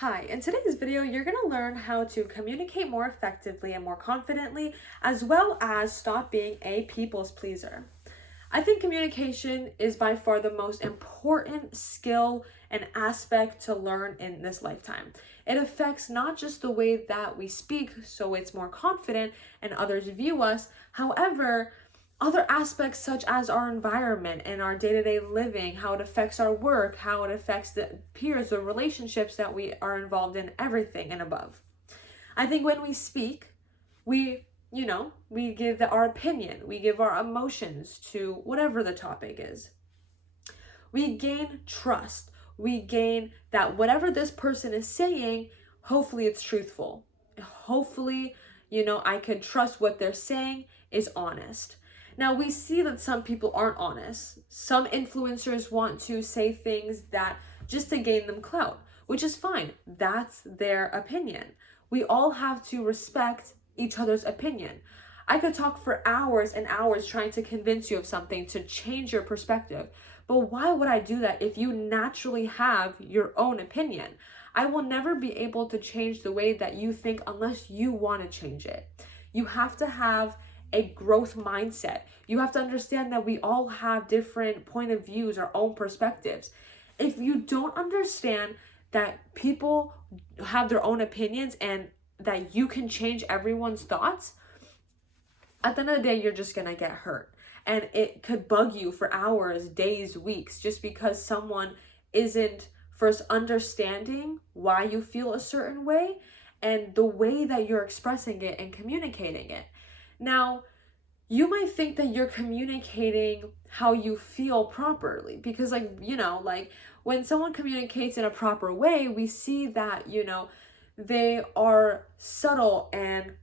Hi, in today's video, you're going to learn how to communicate more effectively and more confidently, as well as stop being a people's pleaser. I think communication is by far the most important skill and aspect to learn in this lifetime. It affects not just the way that we speak, so it's more confident and others view us. However, other aspects such as our environment and our day-to-day living, how it affects our work, how it affects the peers, the relationships that we are involved in, everything and above. I think when we speak, we give our opinion, we give our emotions to whatever the topic is. We gain trust. We gain that whatever this person is saying, hopefully it's truthful. Hopefully, I could trust what they're saying is honest. Now, we see that some people aren't honest. Some influencers want to say things that just to gain them clout, which is fine. That's their opinion. We all have to respect each other's opinion. I could talk for hours and hours trying to convince you of something to change your perspective. But why would I do that if you naturally have your own opinion? I will never be able to change the way that you think unless you want to change it. You have to have a growth mindset. You have to understand that we all have different point of views, our own perspectives. If you don't understand that people have their own opinions and that you can change everyone's thoughts, at the end of the day, you're just gonna get hurt. And it could bug you for hours, days, weeks, just because someone isn't first understanding why you feel a certain way and the way that you're expressing it and communicating it. Now, you might think that you're communicating how you feel properly because, when someone communicates in a proper way, we see that, they are subtle and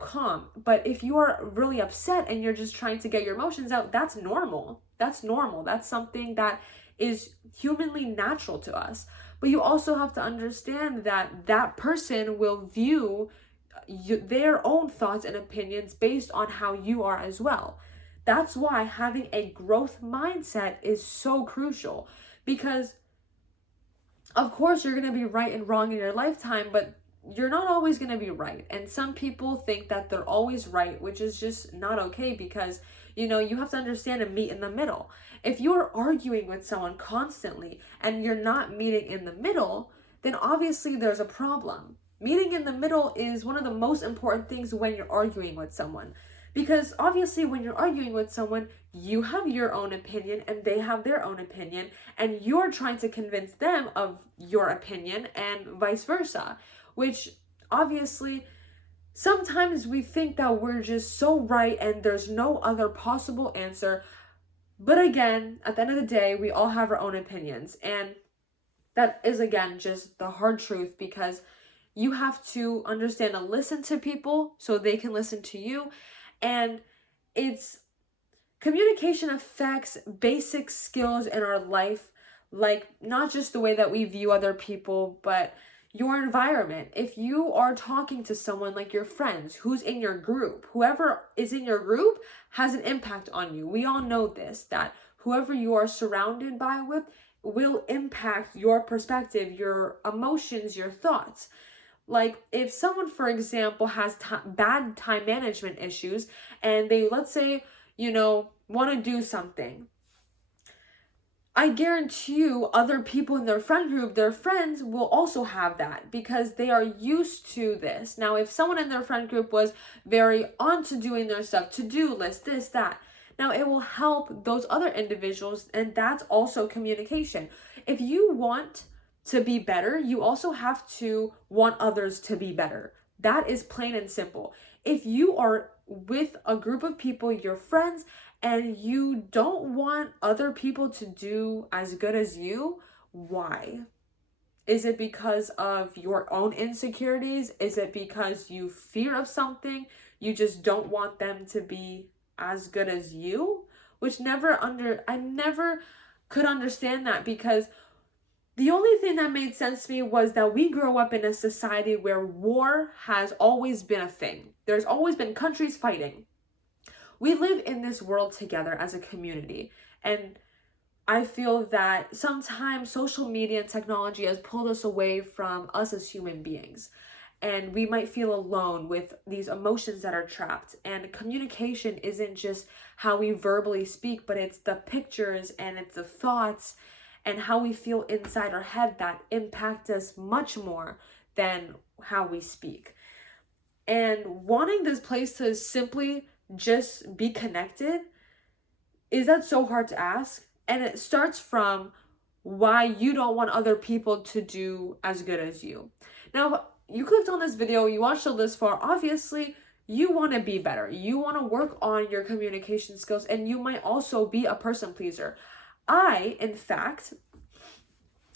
calm. But if you are really upset and you're just trying to get your emotions out, that's normal. That's normal. That's something that is humanly natural to us. But you also have to understand that that person will view their own thoughts and opinions based on how you are as well. That's why having a growth mindset is so crucial, because of course you're going to be right and wrong in your lifetime, but you're not always going to be right. And some people think that they're always right, which is just not okay, because you have to understand and meet in the middle. If you're arguing with someone constantly and you're not meeting in the middle, then obviously there's a problem. Meeting in the middle is one of the most important things when you're arguing with someone. Because obviously, when you're arguing with someone, you have your own opinion and they have their own opinion, and you're trying to convince them of your opinion and vice versa, which obviously sometimes we think that we're just so right and there's no other possible answer. But again, at the end of the day, we all have our own opinions, and that is, again, just the hard truth, because you have to understand and listen to people so they can listen to you. And it's communication affects basic skills in our life, like not just the way that we view other people, but your environment. If you are talking to someone like your friends, who's in your group, whoever is in your group has an impact on you. We all know this, that whoever you are surrounded by with will impact your perspective, your emotions, your thoughts. Like if someone, for example, has bad time management issues and they, let's say, want to do something, I guarantee you other people in their friend group, their friends, will also have that because they are used to this. Now, if someone in their friend group was very onto doing their stuff, to-do list, this, that, now it will help those other individuals, and that's also communication. If you want to be better, you also have to want others to be better. That is plain and simple. If you are with a group of people, your friends, and you don't want other people to do as good as you, why? Is it because of your own insecurities? Is it because you fear of something? You just don't want them to be as good as you? I never could understand that, because the only thing that made sense to me was that we grow up in a society where war has always been a thing. There's always been countries fighting. We live in this world together as a community, and I feel that sometimes social media and technology has pulled us away from us as human beings. And we might feel alone with these emotions that are trapped. And communication isn't just how we verbally speak, but it's the pictures and it's the thoughts and how we feel inside our head that impact us much more than how we speak. And wanting this place to simply just be connected, is that so hard to ask? And it starts from why you don't want other people to do as good as you. Now, you clicked on this video, you watched it this far, obviously you want to be better. You want to work on your communication skills, and you might also be a person pleaser. In fact,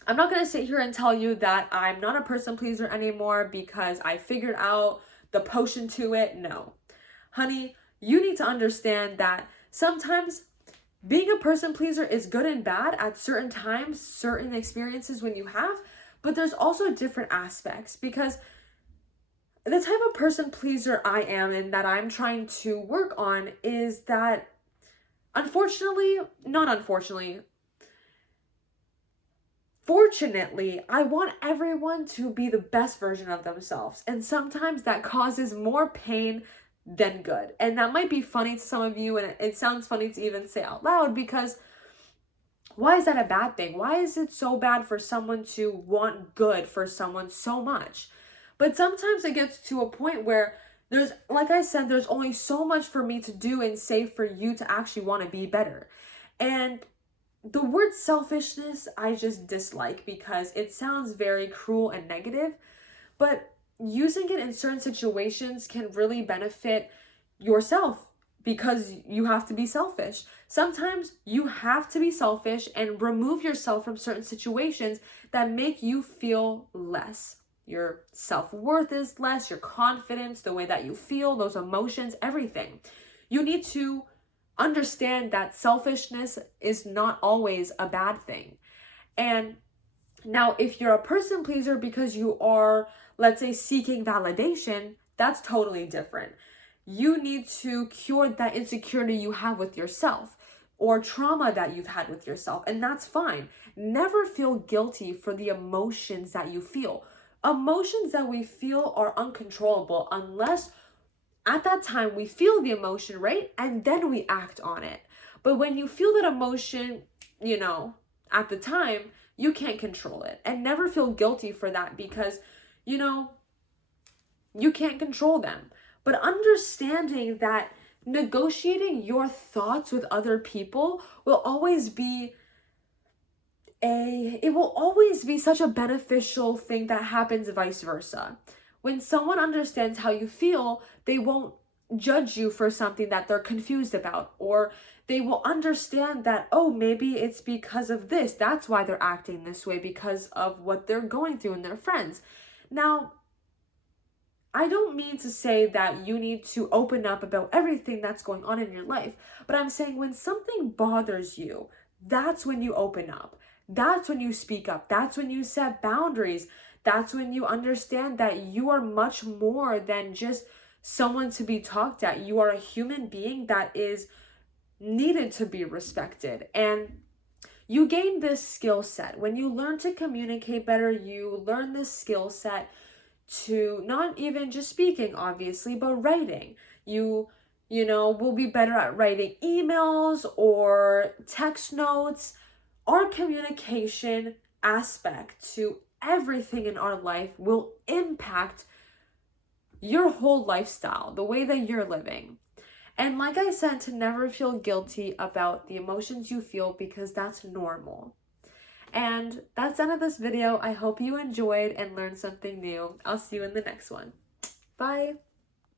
I'm not going to sit here and tell you that I'm not a person pleaser anymore because I figured out the potion to it. No. Honey, you need to understand that sometimes being a person pleaser is good and bad at certain times, certain experiences when you have, but there's also different aspects, because the type of person pleaser I am and that I'm trying to work on is that, fortunately, I want everyone to be the best version of themselves. And sometimes that causes more pain than good. And that might be funny to some of you, and it sounds funny to even say out loud, because why is that a bad thing? Why is it so bad for someone to want good for someone so much? But sometimes it gets to a point where like I said, there's only so much for me to do and say for you to actually want to be better. And the word selfishness, I just dislike because it sounds very cruel and negative, but using it in certain situations can really benefit yourself, because you have to be selfish. Sometimes you have to be selfish and remove yourself from certain situations that make you feel less. Your self-worth is less, your confidence, the way that you feel, those emotions, everything. You need to understand that selfishness is not always a bad thing. And now, if you're a person pleaser because you are, let's say, seeking validation, that's totally different. You need to cure that insecurity you have with yourself or trauma that you've had with yourself, and that's fine. Never feel guilty for the emotions that you feel. Emotions that we feel are uncontrollable unless at that time we feel the emotion, right? And then we act on it. But when you feel that emotion, at the time, you can't control it. And never feel guilty for that, because, you can't control them. But understanding that negotiating your thoughts with other people will always be such a beneficial thing that happens vice versa. When someone understands how you feel, they won't judge you for something that they're confused about, or they will understand that, oh, maybe it's because of this. That's why they're acting this way, because of what they're going through and their friends. Now, I don't mean to say that you need to open up about everything that's going on in your life, but I'm saying when something bothers you, that's when you open up. That's when you speak up. That's when you set boundaries. That's when you understand that you are much more than just someone to be talked at. You are a human being that is needed to be respected. And you gain this skill set. When you learn to communicate better, you learn this skill set to not even just speaking, obviously, but writing. You will be better at writing emails or text notes. Our communication aspect to everything in our life will impact your whole lifestyle, the way that you're living. And like I said, to never feel guilty about the emotions you feel, because that's normal. And that's the end of this video. I hope you enjoyed and learned something new. I'll see you in the next one. Bye.